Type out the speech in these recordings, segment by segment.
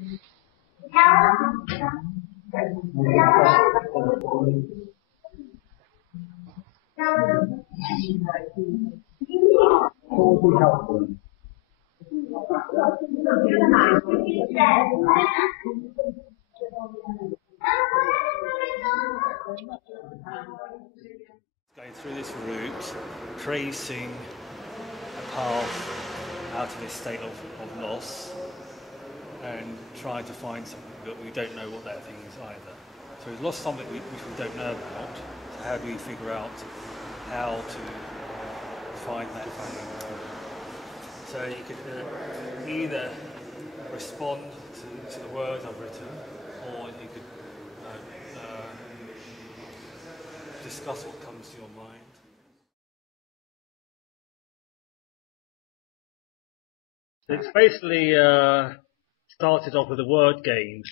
Going through this route, tracing a path out of this state of loss and trying to find something that we don't know what that thing is either. So we've lost something which we don't know about, so how do we figure out how to find that thing? So you could either respond to the words I've written, or you could discuss what comes to your mind. It's basically started off with a word game,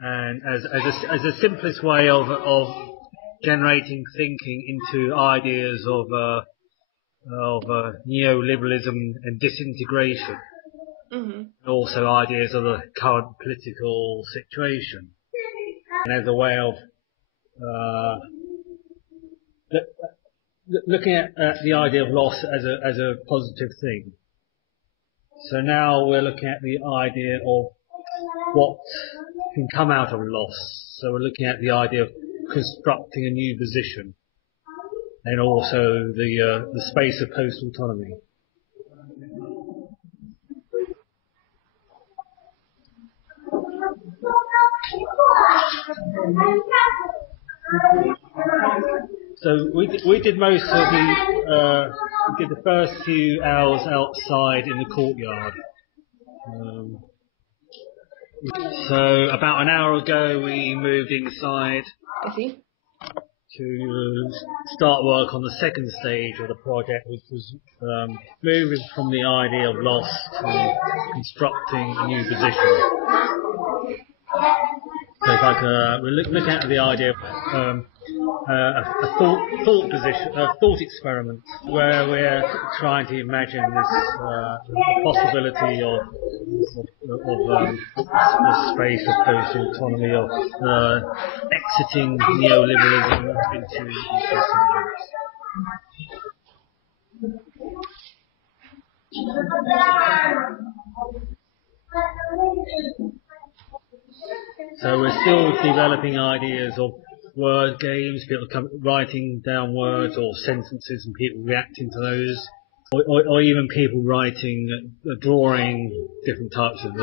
and as the simplest way of generating thinking into ideas of neoliberalism and disintegration, and also ideas of the current political situation, and as a way of looking at the idea of loss as a positive thing. So now we're looking at the idea of what can come out of loss. So we're looking at the idea of constructing a new position, and also the space of post autonomy. So we did most of we did the first few hours outside in the courtyard. So about an hour ago we moved inside to start work on the second stage of the project, which was moving from the idea of loss to constructing a new position. So it's like we're looking at the idea of a thought experiment, where we're trying to imagine this possibility of the space of post autonomy, of exiting neoliberalism into something else. So we're still developing ideas of word games, people writing down words or sentences and people reacting to those, or even people drawing different types of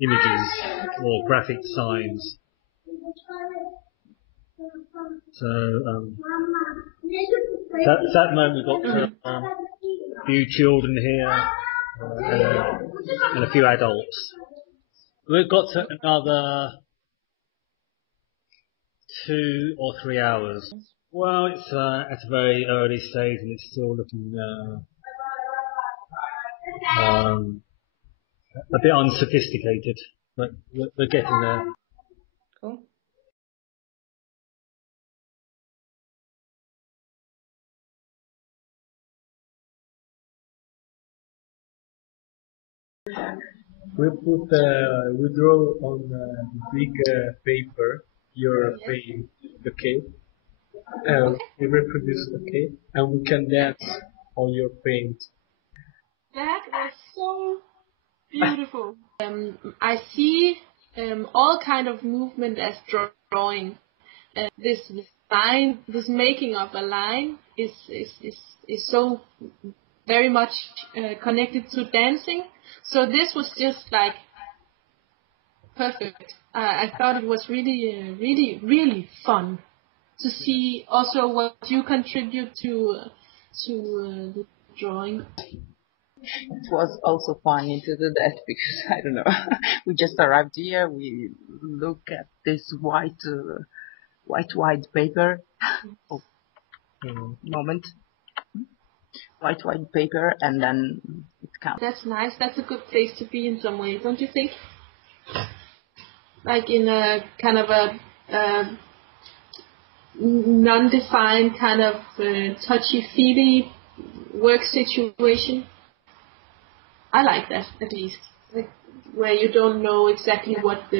images or graphic signs. So at that moment we've got a few children here and a few adults. We've got another 2 or 3 hours. Well, it's at a very early stage and it's still looking a bit unsophisticated, but we're getting there. Cool. We draw on big paper your paint, okay? We reproduce, okay? And we can dance on your paint. That was so beautiful. I see all kind of movement as drawing. This line, this making of a line is so very much connected to dancing. So this was just like perfect. I thought it was really fun to see also what you contribute to the drawing. It was also funny to do that because I don't know. We just arrived here. We look at this white paper. Moment. White paper, and then it counts. That's nice. That's a good place to be in some way, don't you think? Like in a kind of a non-defined kind of touchy-feely work situation. I like that, at least. like where you don't know exactly what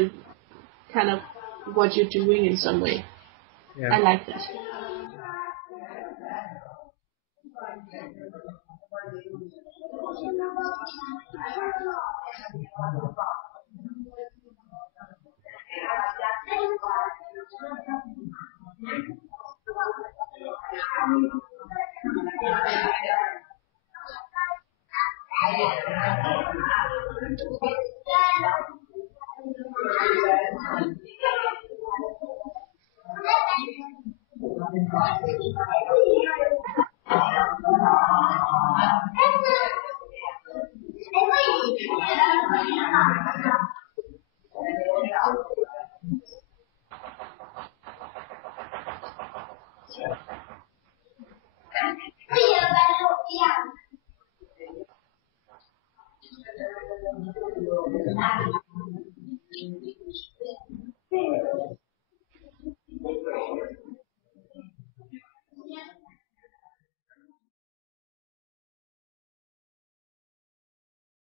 you're doing in some way. Yeah. I like that.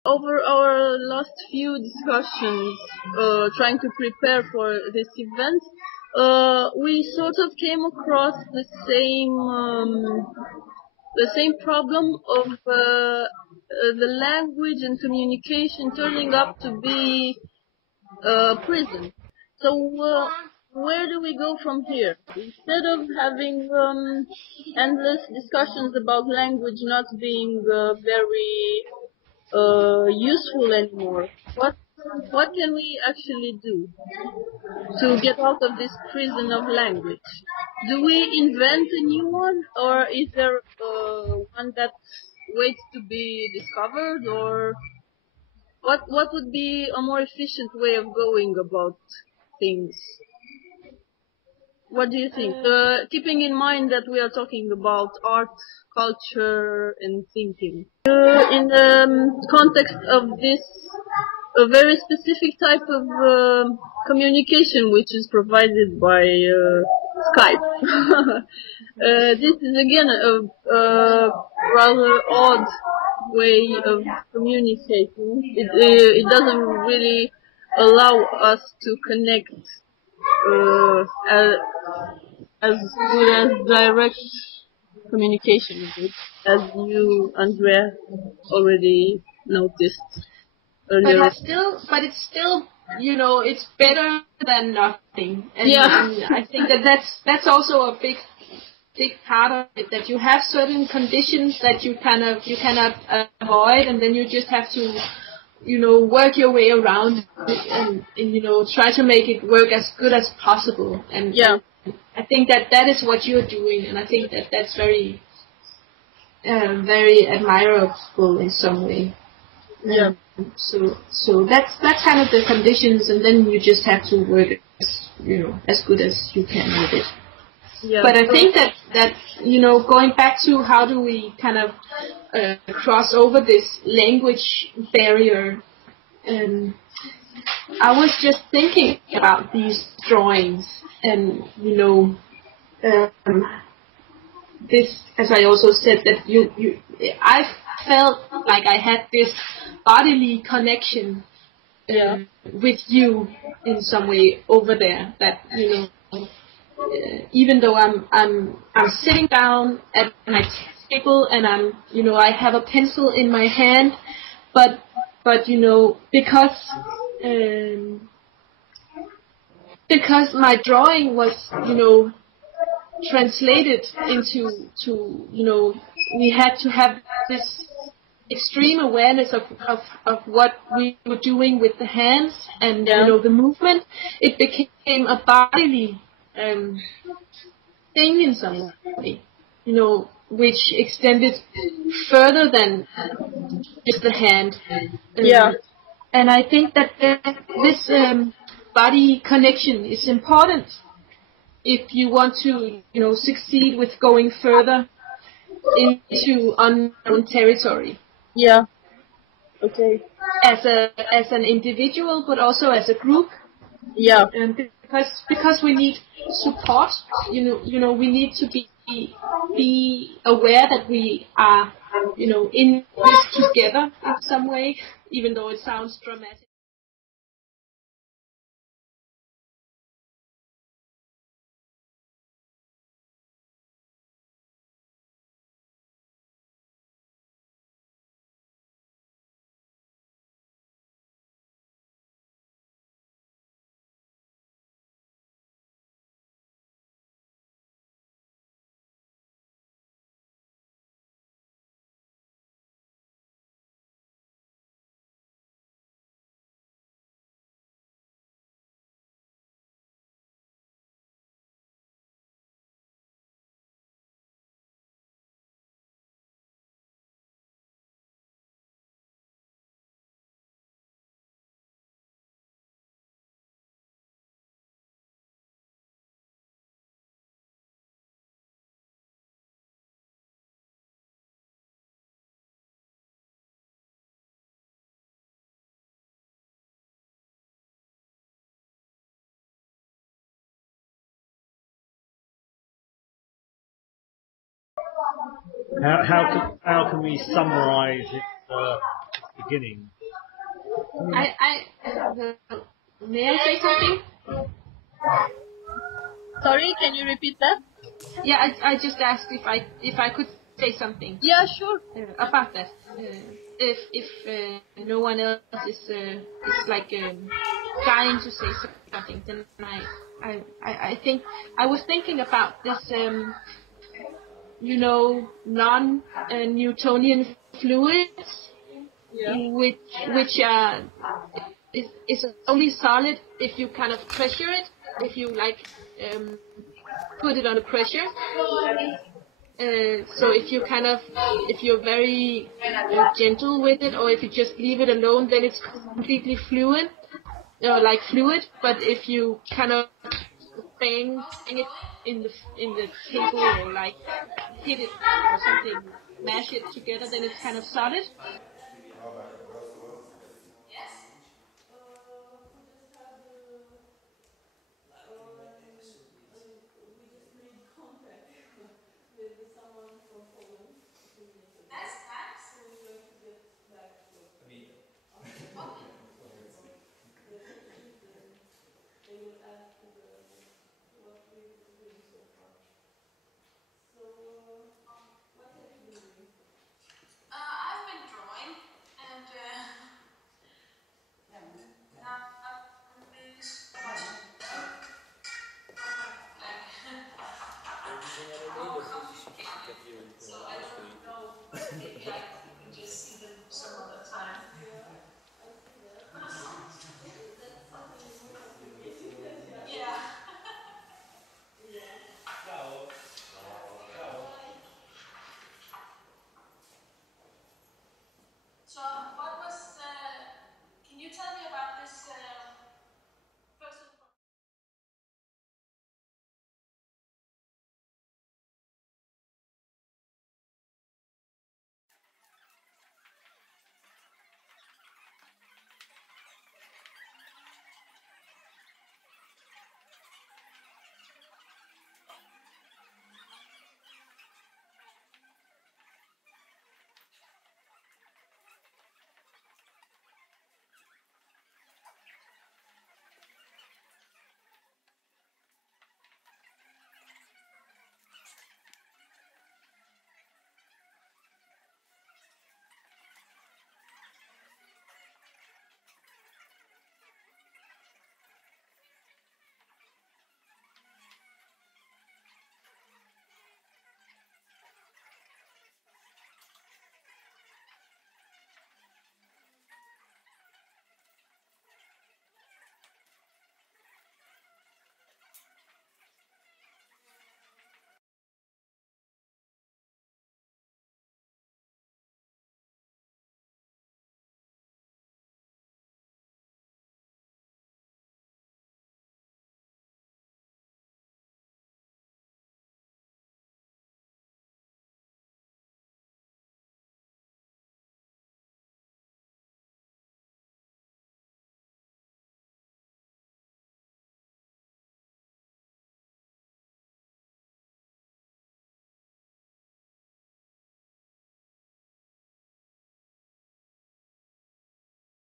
Over our last few discussions, trying to prepare for this event, we sort of came across the same problem of the language and communication turning up to be a prison. So where do we go from here? Instead of having endless discussions about language not being very useful anymore, what can we actually do to get out of this prison of language? Do we invent a new one, or is there one that waits to be discovered, or what would be a more efficient way of going about things? What do you think? Keeping in mind that we are talking about art, culture, and thinking. In the context of this, a very specific type of communication which is provided by Skype. This is again a rather odd way of communicating. It doesn't really allow us to connect as good as direct communication would, as you, Andrea, already noticed earlier. But it's still, it's better than nothing. And, Yeah. and I think that's also a big part of it, that you have certain conditions that you cannot avoid, and then you just have to, work your way around it and try to make it work as good as possible. And yeah, I think that is what you're doing, and I think that's very, very admirable in some way. Yeah. So that's kind of the conditions, and then you just have to work as good as you can with it. Yeah. But I think that going back to how do we kind of cross over this language barrier, I was just thinking about these drawings, and this, as I also said, that I felt like I had this bodily connection with you in some way over there. That even though I'm sitting down at my table and I have a pencil in my hand, but because my drawing was translated into we had to have this extreme awareness of what we were doing with the hands and the movement. It became a bodily thing in some way, which extended further than just the hand. And I think that this body connection is important if you want to, succeed with going further into unknown territory. Yeah. Okay. As an individual, but also as a group. Yeah. Because we need support. We need to be aware that we are in this together in some way, even though it sounds dramatic. How can we summarise its beginning? May I say something? Sorry, can you repeat that? Yeah, I just asked if I could say something. Yeah, sure. About that. If no one else is like trying to say something, then I think I was thinking about this non-Newtonian fluids, which is only solid if you kind of pressure it, if you like put it under pressure. So if you're very gentle with it, or if you just leave it alone, then it's completely fluid, like fluid. But if you kind of bang it in the table, or like hit it or something, mash it together, then it's kind of solid.